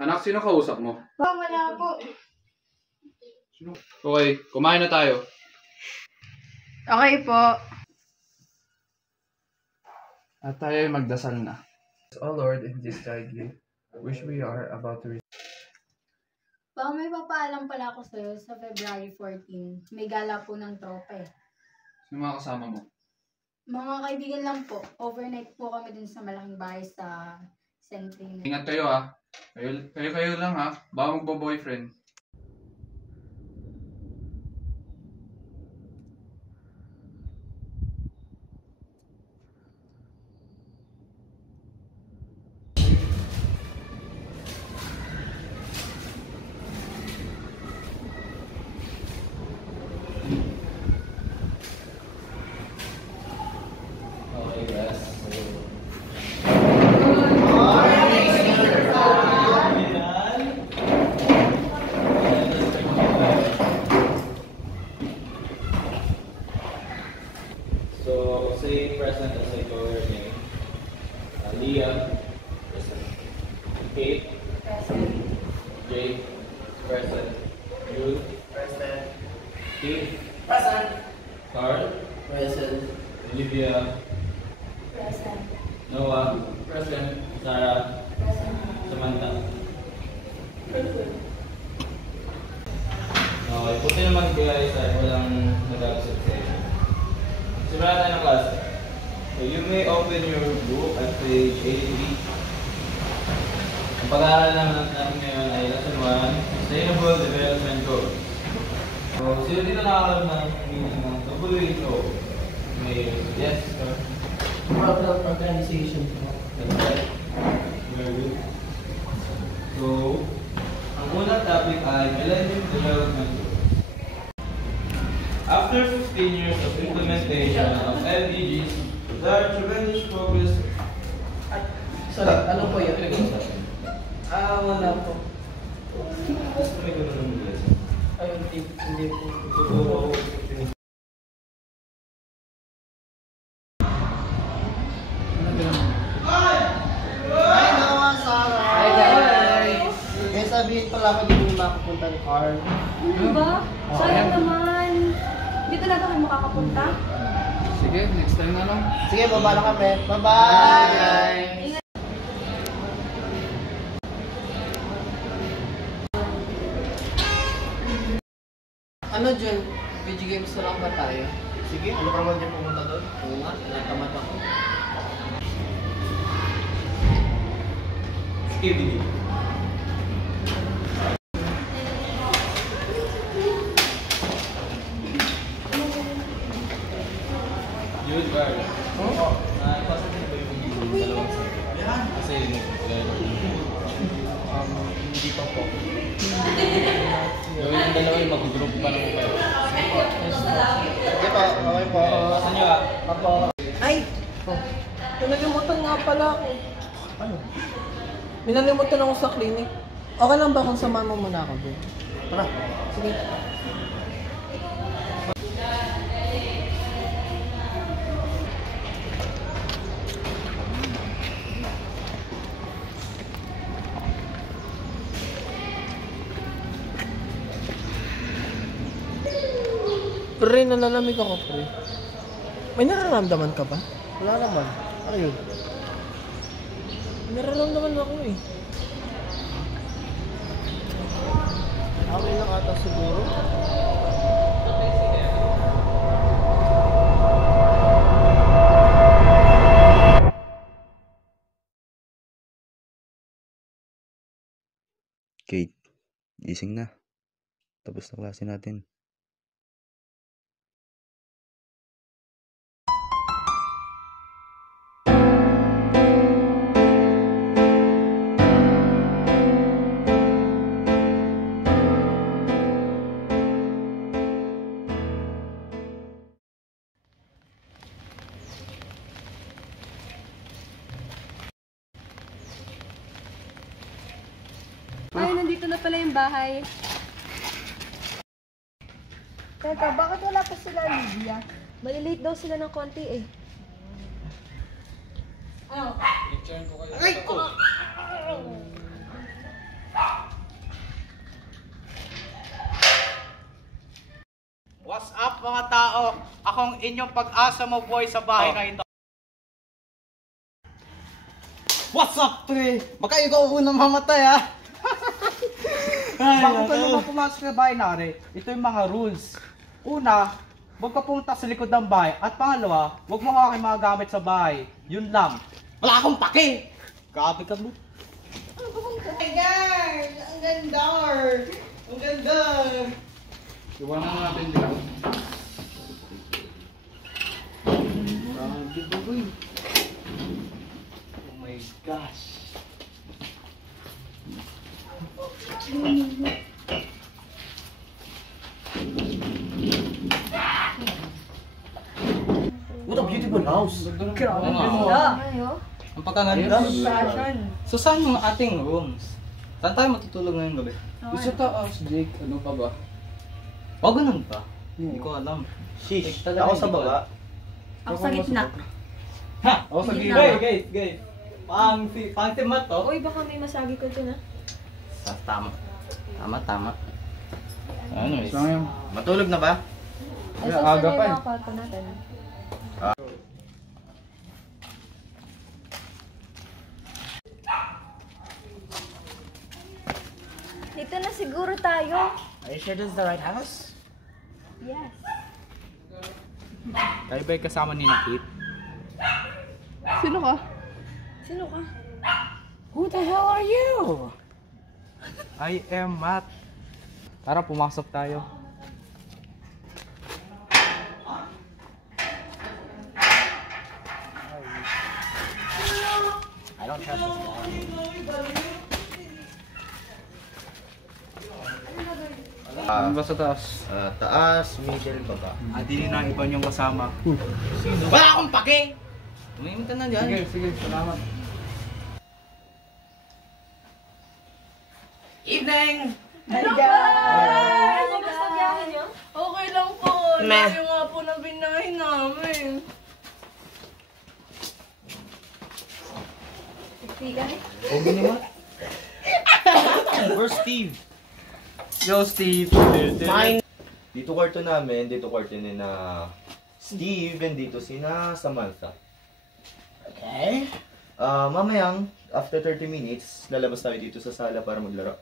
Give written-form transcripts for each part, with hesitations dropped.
Anak, sino kausap mo? Wala po. Okay, kumain na tayo. Okay po. At tayo ay magdasal na. Oh Lord, in this thy gift, which we are about to receive. May papaalam pala ako sa'yo sa February 14. May gala po ng tropa eh. Sino mga kasama mo? Mga kaibigan lang po. Overnight po kami dun sa malaking bahay sa Centrino. Ingat kayo ah. Kayo lang ha. Baka magbo-boyfriend. So, say present as I call your name. Leah, present. Kate, present. Jake, present. Jude, present. Keith, present. Carl, present. Olivia, present. Noah, present. Sarah, present. Samantha, present. Okay, puti naman guys ay walang nag-absent sa inyo. Simulan tayo ng klase. So you may open your book at page 83. Ang pag-aaral naman natin ngayon ay Lesson 1, Sustainable Development Goals. So sino dito nakakalam ng meaning ng WHO? May yes, sir? World Health Organization. That's right. Very good. So, ang unang topic ay Millennium Development Goals. After 15 years of implementation of MDGs, there are tremendous progress. Sorry, ano po yun? Wala po. Gusto may gano'n ng English. Ay, hindi po. Tuturo. Hi guys! May sabihin pala ako dito makapunta ng car. Ano ba? Sayang naman. Dito na tayo makakapunta. Sige, next time na lang. Sige, baba na kami. Bye-bye! Ano Jun? Video games na lang ba tayo? Sige, ano pa naman dyan pumunta doon? Oo nga, natamad ako. Sige, video. Jude, Carl. Oo. Positive ba yung dalawang set? Kasi hindi pa po. Gawin yung dalawa yung mag-group pa naman kayo. Sige po, okay po. Asan nyo ah? Apo. Ay! Nalimutan nga pala ako. Ano? Minalimutan ako sa clinic. Okay lang ba kung samahan mo muna ako doon? Tara. Sige. Pre, nalalamig ako, pre. May nararamdaman ka ba? Wala naman. Ano yun? May nararamdaman ako eh. Okay lang ata siguro. Kate, gising na. Tapos na klase natin. Ay, nandito na pala yung bahay. Teka, bakit wala pa sila, Lydia? Malilate daw sila ng konti eh. What's up mga tao? Akong inyong pag-asa mo boy sa bahay na ito. What's up pre? Baka ikaw unang mamatay ha? Bago ka naman pumasok sa bahay nari, ito yung mga rules. Una, huwag ka pumunta sa likod ng bahay. At pangalawa, huwag mo hawakin mga gamit sa bahay. Yun lang. Wala akong pake! Grabe ka mo. Hey guys! Ang ganda! Ang ganda! Iwanan natin dito. Grabe ba boy? Oh my gosh! What a beautiful house! Ayo. Ang pagkaganda. So saan yung ating rooms? Saan tayo matutulog ngayong gabi? Isa taas, Jake. Ano pa ba? O ganun ba? Hindi ko alam. Sheesh, Talaga ako sa hindi ko baba. Ako sa gitna. Ha! Ako sa Gitna. gilid. Guys! Pang timat to? Uy, baka may masagi ko dun ah. Tama. Tama. Anyways. Lang yan. Matulog na ba? Ay, Kaya so aga saan pa yung eh. mga kwarto natin? Dito na siguro tayo. Are you sure this is the right house? Yes. Tayo ba'y kasama ni Nakit? Sino ka? Sino ka? Who the hell are you? I am Matt. Tara, pumasok tayo. I don't trust this guy. Ano ba sa taas? Taas, middle, baba. Hindi na iba niyong kasama. Sino? Wala akong pake! Tumingin ka na dyan. Sige. Salamat. Evening! Hi guys! Kamusta biyahe niyo? Okay lang po. Layo nga po na binahin namin. Tigan eh. Okay naman. Where's Steve? Yo, Steve. Fine. Dito kwarto namin, dito kwarto ni na Steve, and dito sina Samantha. Okay. Mamayang, after 30 minutes, lalabas tayo dito sa sala para maglaro.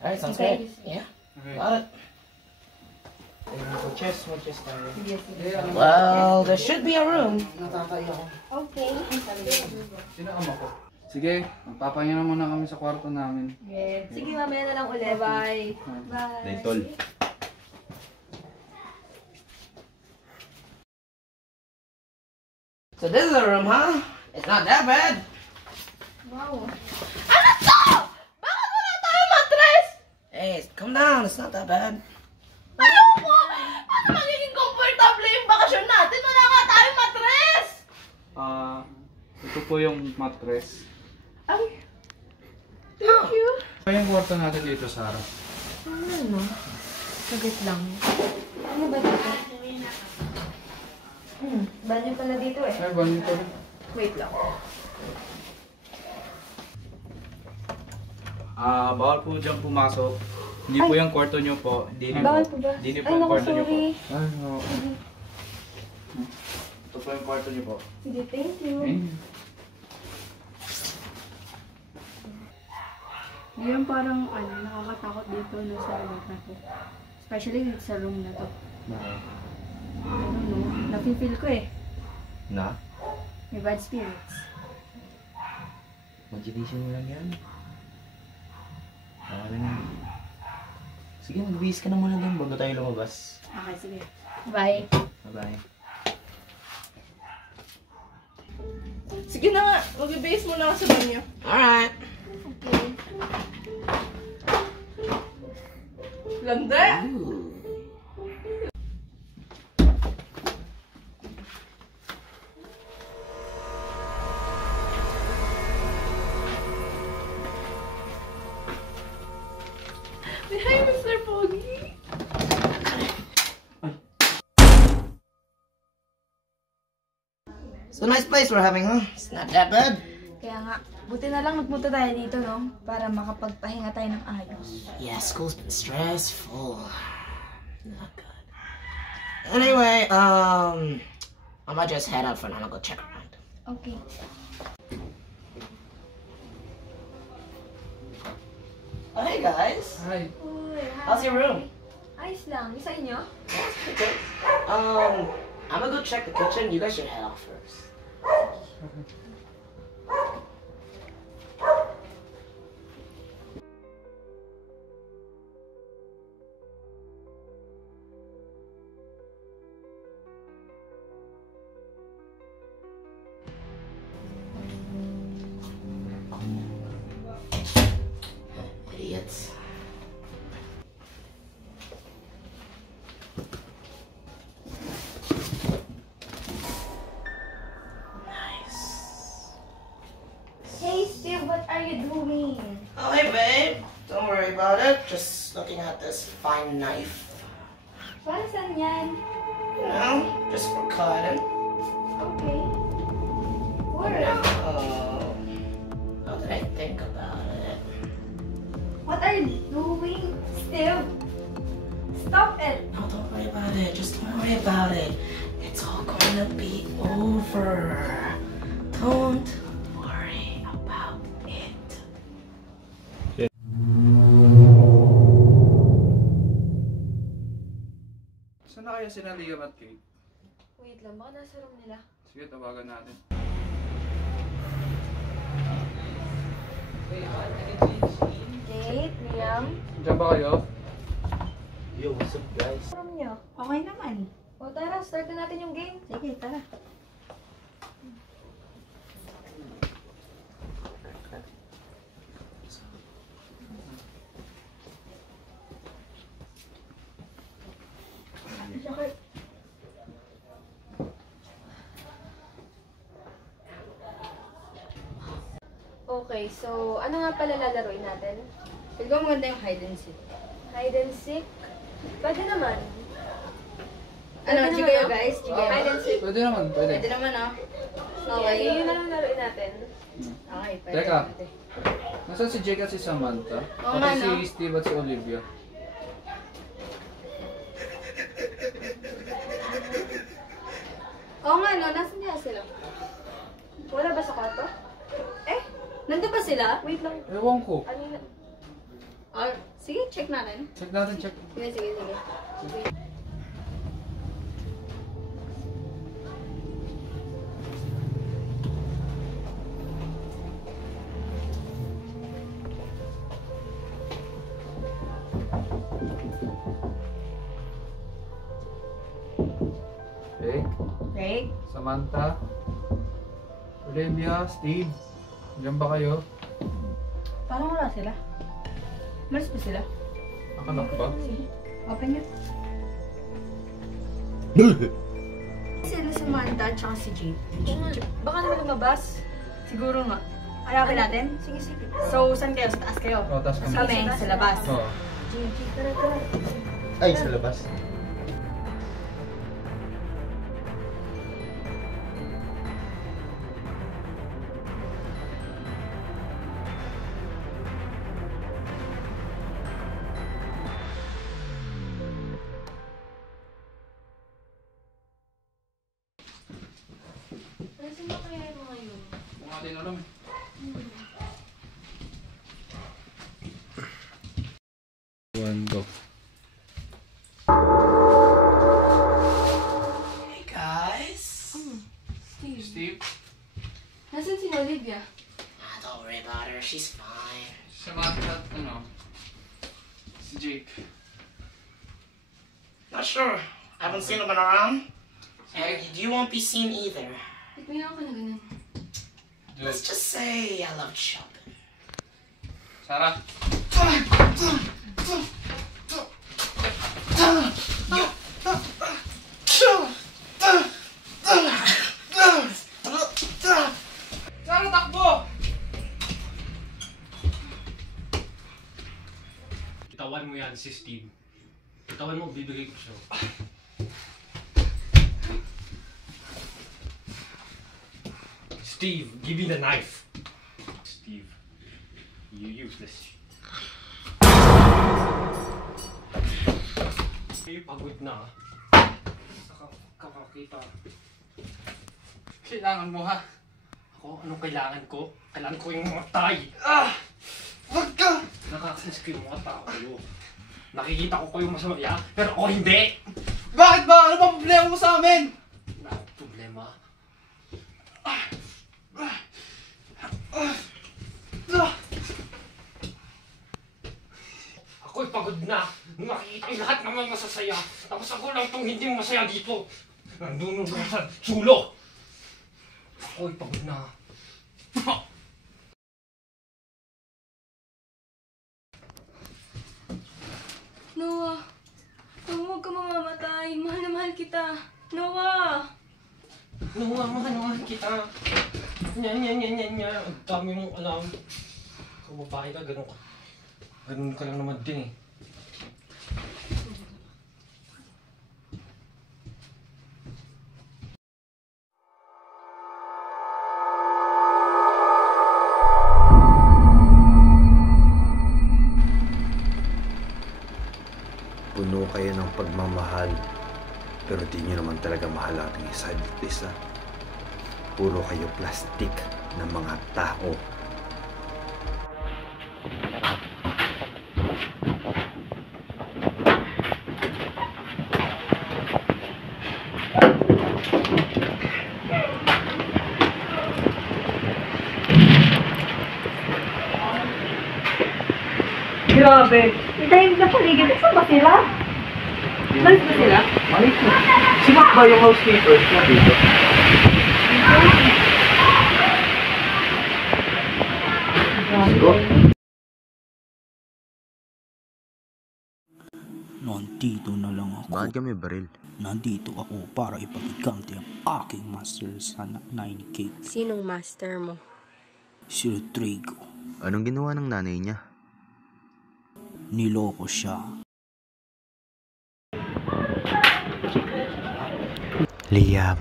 Alright, sounds Okay. good. Yeah. Okay. Got it. Mag-chess tayo. Well, there should be a room. Okay. Sino ama ko? Sige, magpapahinga na muna kami sa kwarto namin. Yeah. Sige, mamaya na lang ulit. Bye. Bye. Naitol. So this is a room, huh? It's not that bad. Wow. Ano to? Bakit wala tayong mattress? Hey, come down. It's not that bad. Ayaw mo! Paano magiging comfortable yung bakasyon natin? Wala nga tayong mattress! Ito po yung mattress. Ay. Thank you. Ito yung kwarto natin dito, Sarah. Ano? Saglit lang. Ano ba dito? Banyo pala dito eh. Ay, ba nito? Wait lang. Bawal po dyan pumasok. Hindi po yung kwarto nyo po. Hindi niyo Bawal po ba? Hindi niyo po Ay, yung naku, kwarto nyo po. sorry. Ay, no. Ito po yung kwarto nyo po. Sige, thank you. Yun parang nakakatakot dito no, sa room na to. Especially sa room na to. I don't know. Nafe-feel ko eh. Na? May bad spirits. Imagination mo lang yan. Sige, mag-base ka na muna doon bago tayo lumabas. Okay, sige. Bye. Bye-bye. Sige na nga. Mag-base muna ako sa banyo. Alright. Okay. Ganda. Hi, Mr. Pogi. a nice place we're having, huh? It's not that bad. Kaya nga, buti na lang nagpunta tayo dito, no? Para makapagpahinga tayo ng ayos. Yeah, school's been stressful. Not good. Anyway, I might just head out for now and go check around. Okay. Oh, hey guys. Hi. Uy, hi. How's your room? Ayos lang. Yung sa inyo? Okay. I'm gonna go check the kitchen. You guys should head off first. Idiots. Hey, Steve, what are you doing? Oh, hey, babe. Don't worry about it. Just looking at this fine knife. Para saan yan? You know, just for cutting. Okay. Where? Oh, how did I think about it? What are you doing, Steve? Stop it. No, don't worry about it. Just don't worry about it. It's all gonna be over. Don't worry about it. Saan na kaya sina Liam at Kate? Wait lang, baka nasa room nila. Sige, tawagan natin. Jake, Liam, Diyan ba kayo? Yo, what's up guys? room niyo. Okay naman. O tara, start na natin yung game. Sige, tara. Okay, so ano nga pala lalaroin natin? Siguro maganda yung hide and seek. Hide and seek? Pwede naman. Ano, Pwede chigayo naman, guys? Chigayo. Hide and seek. Pwede naman, pwede. Pwede naman, ah. Okay, yun na lang laruin natin. Okay, pwede. Teka. pwede. Nasaan si Jake at si Samantha? Oo Pati nga, no? si Steve at si Olivia. Oo nga, no? Nasaan niya sila? Wala ba sa kwarto? Eh, nandun ba sila? Wait lang. Ewan ko. Ano na? Oh, sige, check natin. Check natin, check. Sige, sige, sige. Jake, Craig? Samantha, Olivia, Steve. Diyan ba kayo? Parang wala sila. Malis ba sila? Nakalak ba? Sige, open nyo. Sila Samantha at saka si Jake. Baka naman lumabas. Siguro nga. Hanapin natin? Sige, sige. So, saan kayo? Sa taas kayo? O, taas kami. Kami, sa labas. Oo. Jake, tara, tara. Ay, sa labas. Nasaan ba kaya yung mga yun? Kung natin alam eh. One, go. Hey guys. Steve. Steve, Nasaan si Olivia? Ah, don't worry about her. She's fine. Samantha at si Jake. Not sure. I haven't seen them around. And you won't be seen either. Ba't may ako na ganun? Let's just say I love shopping. Sarah. Sarah, takbo! Bitawan mo yan si Steve. Bitawan mo, bibigay ko siya. Steve, give me the knife. Steve, you useless. Pagod na. Kakakita. Kailangan mo ha. Ako, anong kailangan ko? Kailangan ko yung matay. Wag ka! Nakakasis ko yung mga tao kayo. Nakikita ko kayong masaya, pero ako hindi! Bakit ba? Ano bang problema mo sa amin? Wala akong problema. Ako'y pagod na. Nakikita yung lahat naman masasaya. Tapos ako lang itong hindi masaya dito. Nandun lang sa sulo. Ako'y pagod na. Noah, huwag ka mamamatay. Mahal na mahal kita. Noah! Mahal kita. Nya. Ang dami mong alam. Kung babae ka, ganun ka. Ganun ka lang naman din eh. Puno kayo ng pagmamahal, pero di nyo naman talaga mahal ang isa't isa. Puro kayo plastic na mga tao. Grabe. Hintayin sa paligid. Saan ba sila? Malis ba sila? Malis na. Simak ba yung housekeeper na dito? Nandito na lang ako. Bakit kami baril? Nandito ako para ipagiganti ang aking master sa 9K. Sinong master mo? Si Rodrigo. Anong ginawa ng nanay niya? Niloko siya. Liam.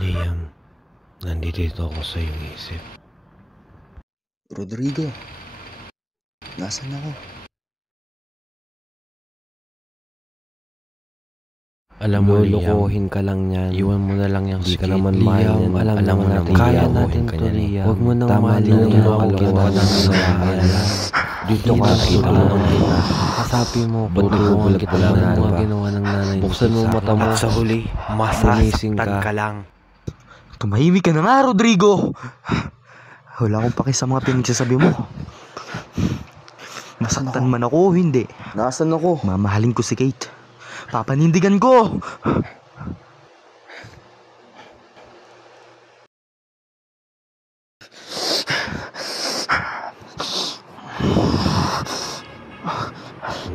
Liam, nandito ako sa iyong isip. Rodrigo, nasaan ako? Alam mo, lulukuhin ka lang yan. Iwan mo na lang yung hindi ka naman mahal yan. Alam mo natin, kaya natin to, Liam. Huwag mo nang mahalin yung mga kasalanan. Dito ka nakita mo ng kita. Kasapi mo, patulungan kita lang ang mga ginawa ng nanay. Buksan mo mata mo. At sa huli, masasaktan ka lang. Tumahimik ka na nga, Rodrigo! Wala akong paki sa mga pinagsasabi mo. Nasaktan man ako o hindi. Nasaan ako? Mamahalin ko si Kate. Papanindigan ko!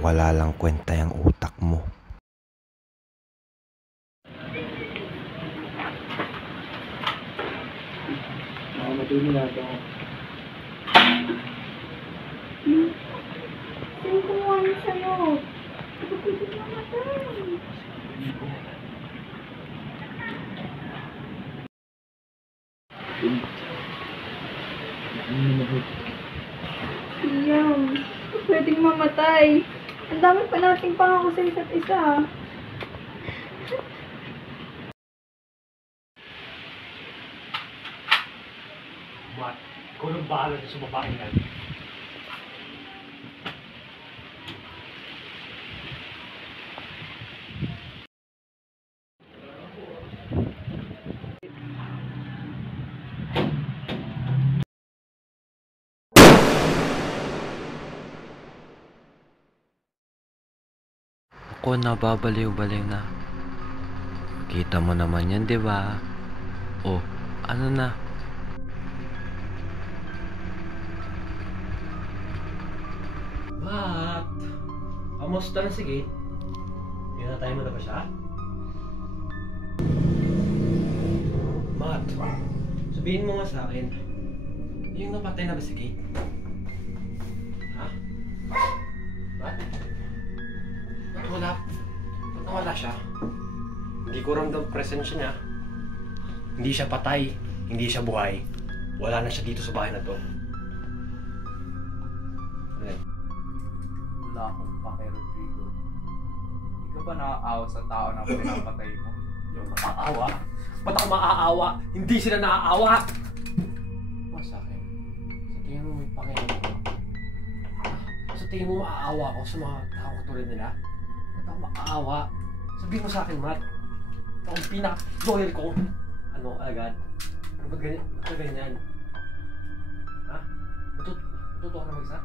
Wala lang kwenta yung utak mo. Sino kumuha niya sa'yo? Ito pwede mamatay. Liam, pwedeng mamatay. Ang dami pa nating pangako sa isa't isa. Matt, ikaw nang bahala sa babaeng yan. Ako nababaliw-baliw na. Kita mo naman yan, di ba? Oh, ano na? Matt! Kamusta na si Kate? Pinatay mo na ba siya? Matt! Sabihin mo nga sa akin, yung napatay na ba si Kate? Ha? Ba't? Ba't wala? Ba't nawala siya? Hindi ko ramdam presensya niya. Hindi siya patay, hindi siya buhay. Wala na siya dito sa bahay na to. Wala akong pake, Rodrigo. Hindi ka ba naaawa sa tao na pinapatay mo? Yung nakaawa? Ba't ako maaawa? Hindi sila naaawa! Ano sa akin? Sa tingin mo may pakialam ko? Sa tingin mo maaawa ako sa mga tao katulad nila? Ba't ako maaawa? Sabihin mo sa akin, Matt. Ako ang pinaka-loyal ko. Ano, agad? Pero ba't ganyan? Ha? Natuto ka na mag-isa?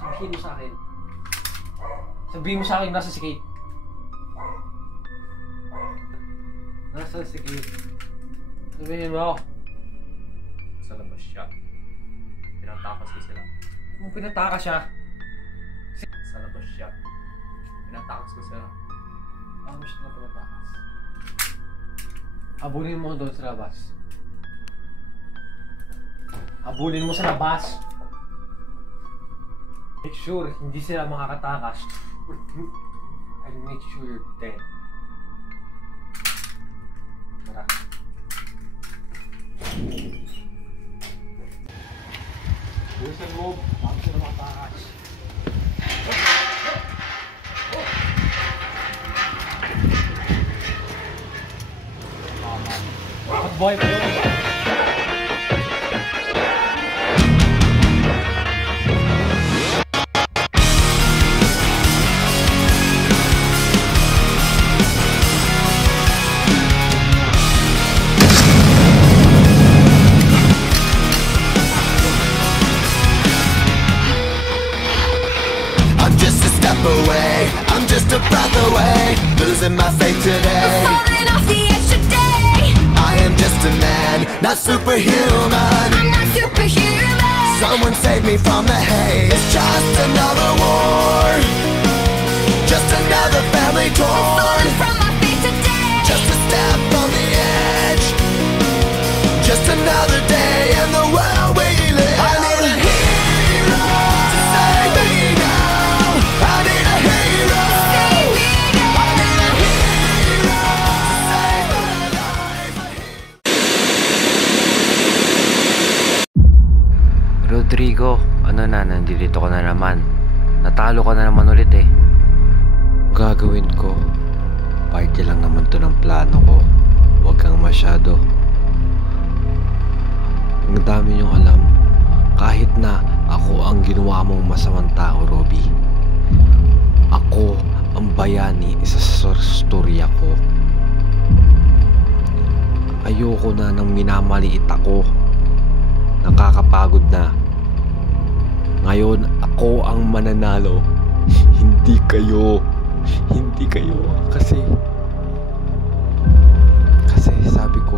Sabihin mo sa akin. Sabihin mo sa akin nasa si Kate. Nasaan si Kate? Sabihin mo. Sa labas siya. Pinatakas ko sila. Kung pinatakas siya. Sa labas siya. Pinatakas ko sila. Paano siya na pinatakas? Habulin mo doon sa labas. Habulin mo sa labas. Make sure hindi sila makakatakas. I'll make sure you're dead. Tara. Bilisan mo, bago sila makatakas. Bad boy po. Away, I'm just a breath away, losing my faith today. Falling off the edge today. I am just a man, not superhuman. I'm not superhuman. Someone save me from the haze. It's just another war, just another family torn. Falling from my feet today. Just a step on the edge, just another day in the world we live. I need a hero to save me now. I need a hero. Save me now. I need a hero to save my life. Rodrigo, ano na, nandito ka na naman. Natalo ka na naman ulit eh. Gagawin ko, party lang naman to ng plano ko. Huwag kang masyado. Ang dami niyong alam. Kahit na ako ang ginawa mong masamang tao, Robby. Ako ang bayani sa storya ko. Ayoko na nang minamaliit ako. Nakakapagod na. Ngayon, ako ang mananalo. Hindi kayo. Hindi kayo. Kasi sabi ko.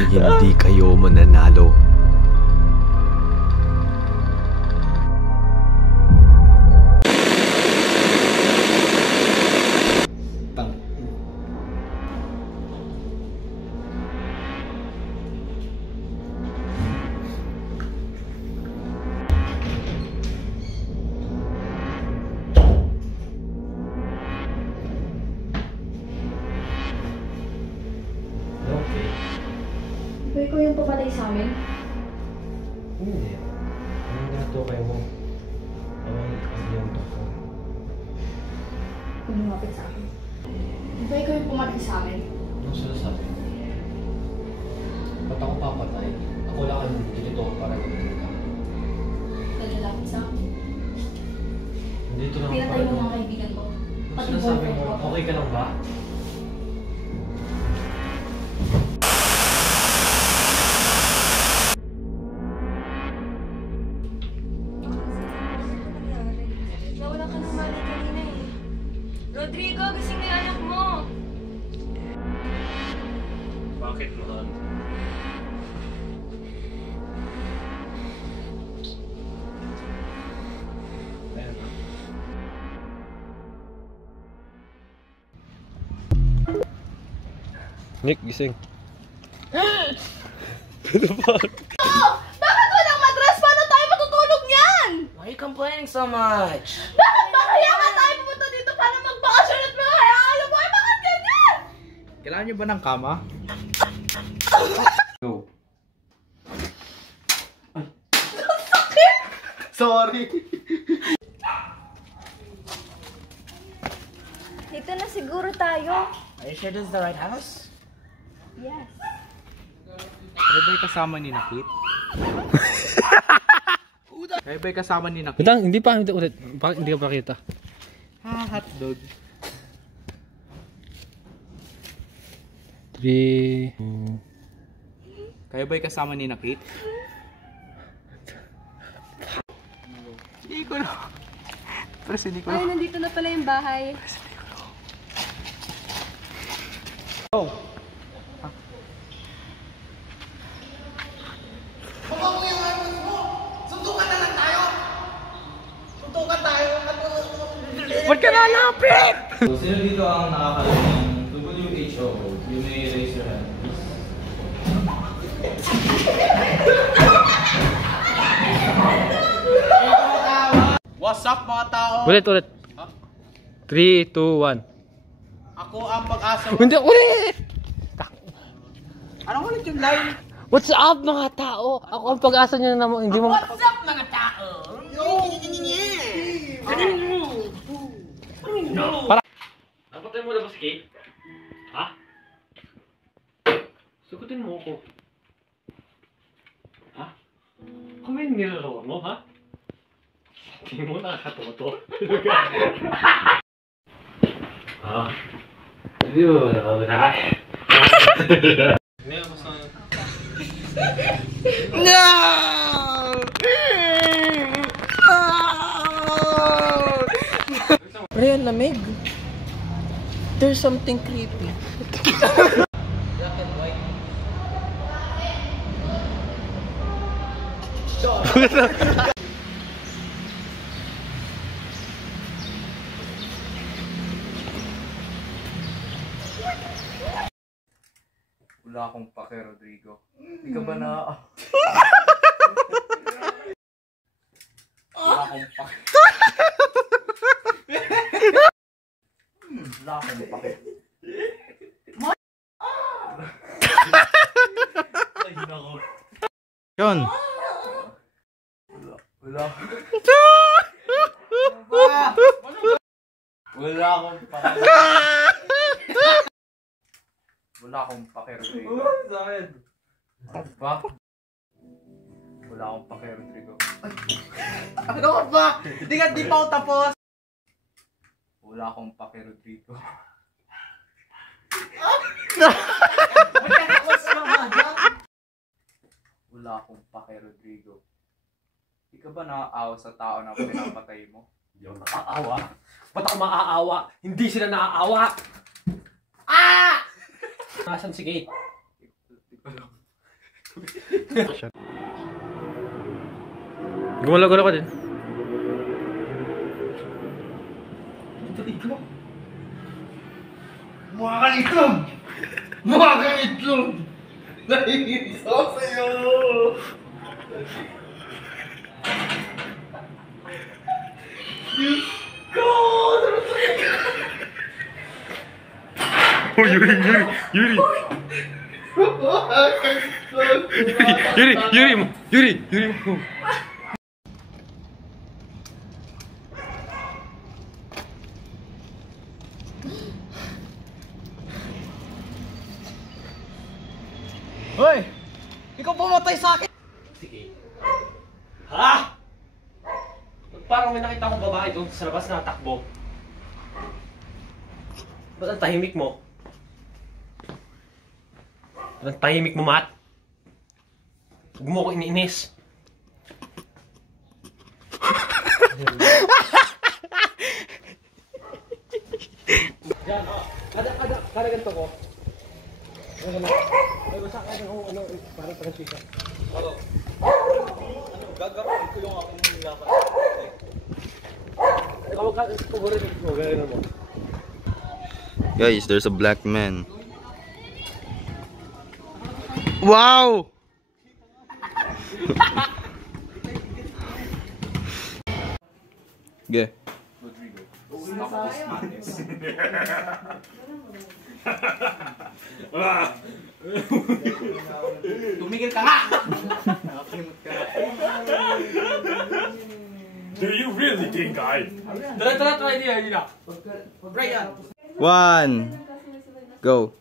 Hindi kayo mananalo. Ba ikaw yung papatay sa amin? Hindi. Anong natutukay mo? Ang yung toko. Kung lumapit sa akin. Ba ikaw yung pumatay sa amin? Anong sinasabi? Ba't ako papatay? Ako lang ang dito para gawin ka. Naglalapit sa akin. Dito lang Pinatay mo mga kaibigan ko. Anong Pati sinasabi boyfriend mo? ko. Okay ka lang ba? Nawala ka ng malay kanina eh. Rodrigo, gising na yung anak mo. Bakit mahal? Nick, gising. Bakit walang matras? Paano tayo matutulog niyan? Why are you complaining so much? Bakit ba kaya nga tayo pumunta dito para magbakasyon at mga alam mo? Bakit ganyan? Kailangan nyo ba ng kama? Go. Sorry. Dito na siguro tayo. Are you sure this is the right house? Yes. Kayo ba'y kasama ni Nakit? Kayo ba'y kasama ni Nakit? Utang, hindi pa ulit. Bakit hindi ka pakita? Hotdog. 3. Kayo ba'y kasama ni Nakit? Hindi ko na. Pero hindi ko na. Ay, nandito na pala yung bahay. Go! Suntukan na lang tayo! Suntukan tayo! Ba't ka nalapit? So, sino dito ang nakakaroon ng WHO? You may raise your hand, please. What's up mga tao? Ulit. 3, 2, 1. Ako ang pag-asa. Hindi, ulit! Anong ulit yung line? What's up mga tao? Ako ang pag-asa nyo na hindi mo... What's up mga tao? Para... Napatay mo na ba si Kate? Ha? Sagutin mo ako. Ha? Kung may nilalawa mo, ha? Hindi mo nakakatawa to. Ha? Hindi mo nakakatawa. Hindi ako sa... No! Ryan, lamig. There's something creepy. Black and white. Wala akong pake, Rodrigo. Hindi ka ba na... Wala akong pake. Wala akong pake. Yun. Wala. Wala akong pake. Wala akong pake, Rodrigo. Saan? Ba? Wala akong pake, Rodrigo. Ano ka ba? Di pa ako tapos. Wala akong pake, Rodrigo. Wala akong pake, Rodrigo. Di ka ba naaawa sa tao na pinapatay mo? Hindi ako naaawa. Ba't ako maaawa? Hindi sila naaawa! Nasaan si Kate? Gumalaw-galaw ka din. Mukha kang itlog! Mukha kang itlog! Naiinis ako sa'yo! Diyos ko! Oh, Yuri! Mukha kang itlog! Yuri mo! Hoy! Ikaw pumatay sa akin! Sige. Ha? Parang may nakita akong babae doon sa labas na takbo. Ba't ang tahimik mo? Ba't ang tahimik mo, Matt? Huwag mo ako iniinis. Diyan, kada ganito ko. Ay, basta ka ano, parang pag-chika. Ano? Gagawin ko yung aking lakas. Ikaw ka, gagawin mo. Guys, there's a black man. Wow! Ge. Tumigil ka nga! Do you really think I? Try niya. Right yan. 1. Go.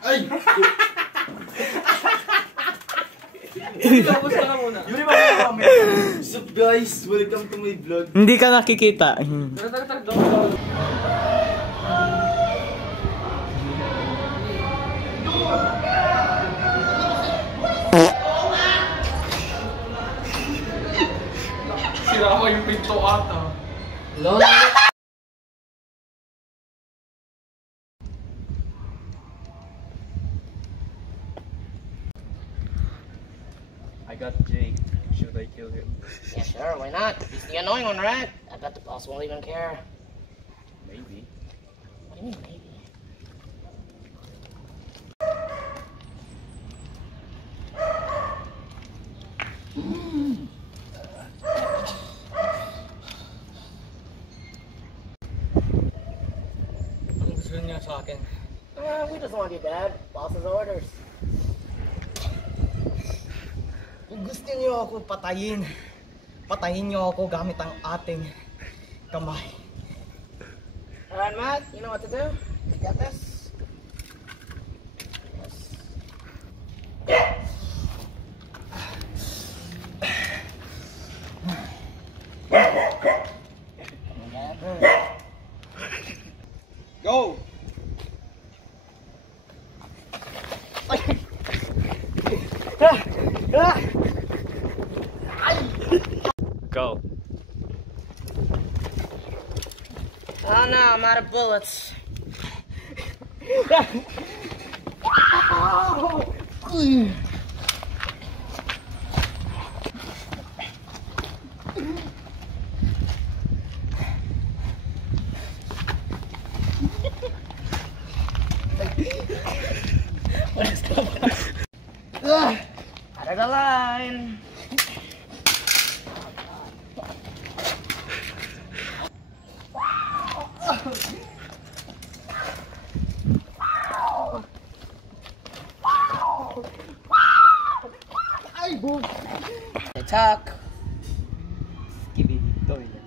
Ay! Tapos ka muna. What's up guys? Welcome to my vlog. Hindi ka nakikita. Sira ko yung pinto ata. I got Jake. Should I kill him? Yeah, sure, why not? He's the annoying one, right? I bet the boss won't even care. Maybe. What do you mean, maybe? Anong gusto niya sa akin? We just want you, Dad. Boss's orders. Kung gusto niyo ako patayin, patayin niyo ako gamit ang ating kamay. Alright, Matt, you know what to do? You got this? Go! Go. Oh no, I'm out of bullets. What is going on? Out of the line. Attack. Skibidi toilet.